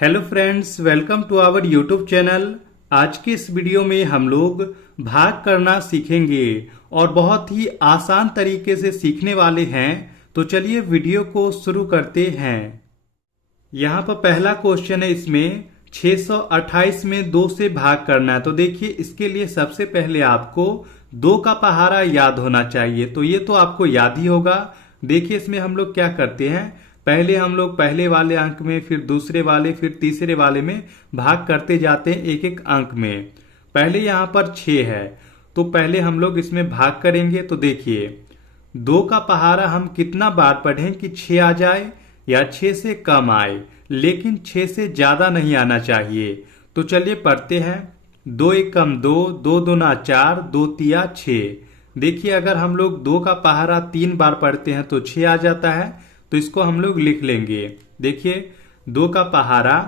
Hello friends, welcome to our YouTube channel. आज की इस वीडियो में हम लोग भाग करना सीखेंगे और बहुत ही आसान तरीके से सीखने वाले हैं। तो चलिए वीडियो को शुरू करते हैं। यहाँ पर पहला क्वेश्चन है, इसमें 628 में 2 से भाग करना है। तो देखिए, इसके लिए सबसे पहले आपको 2 का पहाड़ा याद होना चाहिए। तो ये तो आपको याद ही होगा। देखिए, इसमें हम लोग क्या करते हैं, पहले हम लोग पहले वाले अंक में, फिर दूसरे वाले, फिर तीसरे वाले में भाग करते जाते हैं एक एक अंक में। पहले यहाँ पर 6 है, तो पहले हम लोग इसमें भाग करेंगे। तो देखिए, 2 का पहाड़ा हम कितना बार पढ़ें कि 6 आ जाए या 6 से कम आए, लेकिन 6 से ज्यादा नहीं आना चाहिए। तो चलिए पढ़ते हैं। 2 एकम 2, 2 दूना 4, 2 तिया 6। देखिए, अगर हम लोग 2 का पहाड़ा 3 बार पढ़ते हैं तो 6 आ जाता है। तो इसको हम लोग लिख लेंगे। देखिए, 2 का पहाड़ा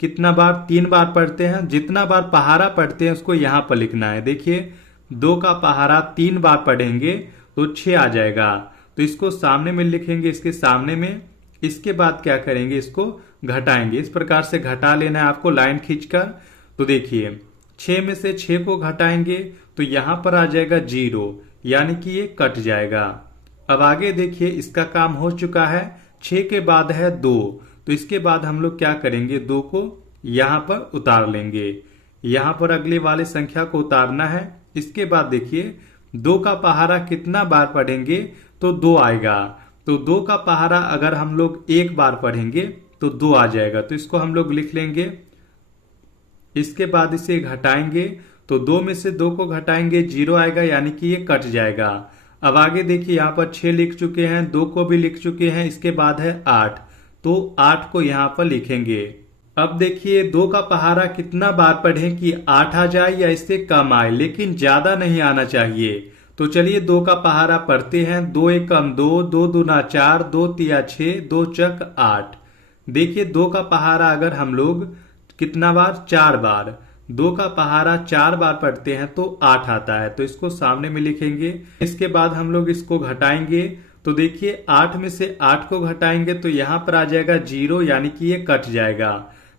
कितना बार, 3 बार पढ़ते हैं। जितना बार पहाड़ा पढ़ते हैं उसको यहाँ पर लिखना है। देखिए, 2 का पहाड़ा 3 बार पढ़ेंगे तो 6 आ जाएगा। तो इसको सामने में लिखेंगे, इसके सामने में। इसके बाद क्या करेंगे, इसको घटाएंगे। इस प्रकार से घटा लेना है आपको लाइन खींचकर। तो देखिए, 6 में से 6 को घटाएंगे तो यहाँ पर आ जाएगा 0, यानी कि ये कट जाएगा। अब आगे देखिए, इसका काम हो चुका है। 6 के बाद है 2, तो इसके बाद हम लोग क्या करेंगे, 2 को यहाँ पर उतार लेंगे। यहाँ पर अगले वाले संख्या को उतारना है। इसके बाद देखिए, 2 का पहाड़ा कितना बार पढ़ेंगे तो 2 आएगा। तो 2 का पहाड़ा अगर हम लोग 1 बार पढ़ेंगे तो 2 आ जाएगा। तो इसको हम लोग लिख लेंगे। इसके बाद इसे घटाएंगे तो 2 में से 2 को घटाएंगे, 0 आएगा, यानी कि ये कट जाएगा। अब आगे देखिए, यहाँ पर 6 लिख चुके हैं, 2 को भी लिख चुके हैं। इसके बाद है 8, तो 8 को यहाँ पर लिखेंगे। अब देखिए, 2 का पहाड़ा कितना बार पढ़ें कि 8 आ जाए या इससे कम आए, लेकिन ज्यादा नहीं आना चाहिए। तो चलिए 2 का पहाड़ा पढ़ते हैं। 2 एकम 2, 2 दूना 4, 2 तिया 6, 2 चक 8। देखिए, 2 का पहाड़ा अगर हम लोग कितना बार, 4 बार, 2 का पहाड़ा 4 बार पढ़ते हैं तो 8 आता है। तो इसको सामने में लिखेंगे। इसके बाद हम लोग इसको घटाएंगे। तो देखिए, 8 में से 8 को घटाएंगे तो यहाँ पर आ जाएगा 0, यानी कि ये कट जाएगा।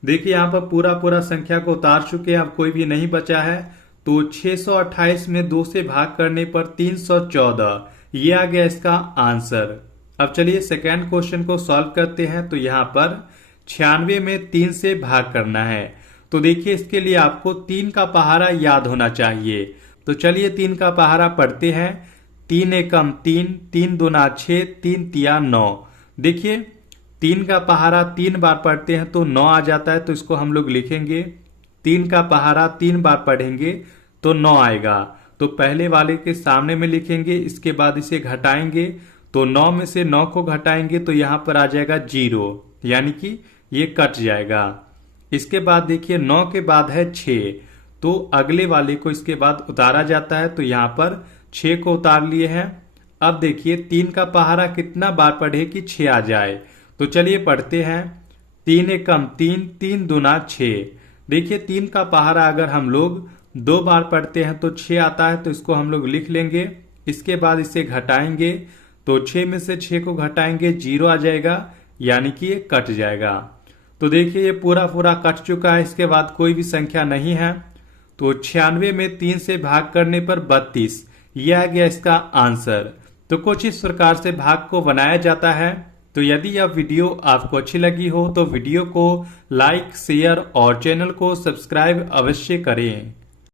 देखिए, यहाँ पर पूरा संख्या को उतार चुके हैं, अब कोई भी नहीं बचा है। तो 628 में 2 से भाग करने पर 314, ये आ गया इसका आंसर। अब चलिए सेकेंड क्वेश्चन को सॉल्व करते हैं। तो यहाँ पर 96 में 3 से भाग करना है। तो देखिए, इसके लिए आपको 3 का पहाड़ा याद होना चाहिए। तो चलिए 3 का पहाड़ा पढ़ते हैं। 3 एकम 3, 3 दूना 6, 3 तिया 9। देखिए, 3 का पहाड़ा 3 बार पढ़ते हैं तो 9 आ जाता है। तो इसको हम लोग लिखेंगे। 3 का पहाड़ा 3 बार पढ़ेंगे तो 9 आएगा। तो पहले वाले के सामने में लिखेंगे। इसके बाद इसे घटाएंगे तो 9 में से 9 को घटाएंगे तो यहाँ पर आ जाएगा 0, यानी कि ये कट जाएगा। इसके बाद देखिए, 9 के बाद है 6, तो अगले वाले को इसके बाद उतारा जाता है। तो यहाँ पर 6 को उतार लिए हैं। अब देखिए, 3 का पहाड़ा कितना बार पढ़े कि 6 आ जाए। तो चलिए पढ़ते हैं। 3 एकम 3, 3 दूना 6। देखिए, 3 का पहाड़ा अगर हम लोग 2 बार पढ़ते हैं तो 6 आता है। तो इसको हम लोग लिख लेंगे। इसके बाद इसे घटाएंगे तो 6 में से 6 को घटाएंगे, 0 आ जाएगा, यानी कि ये कट जाएगा। तो देखिए, ये पूरा कट चुका है। इसके बाद कोई भी संख्या नहीं है। तो 96 में 3 से भाग करने पर 32, यह आ गया इसका आंसर। तो कुछ इस प्रकार से भाग को बनाया जाता है। तो यदि यह वीडियो आपको अच्छी लगी हो तो वीडियो को लाइक, शेयर और चैनल को सब्सक्राइब अवश्य करें।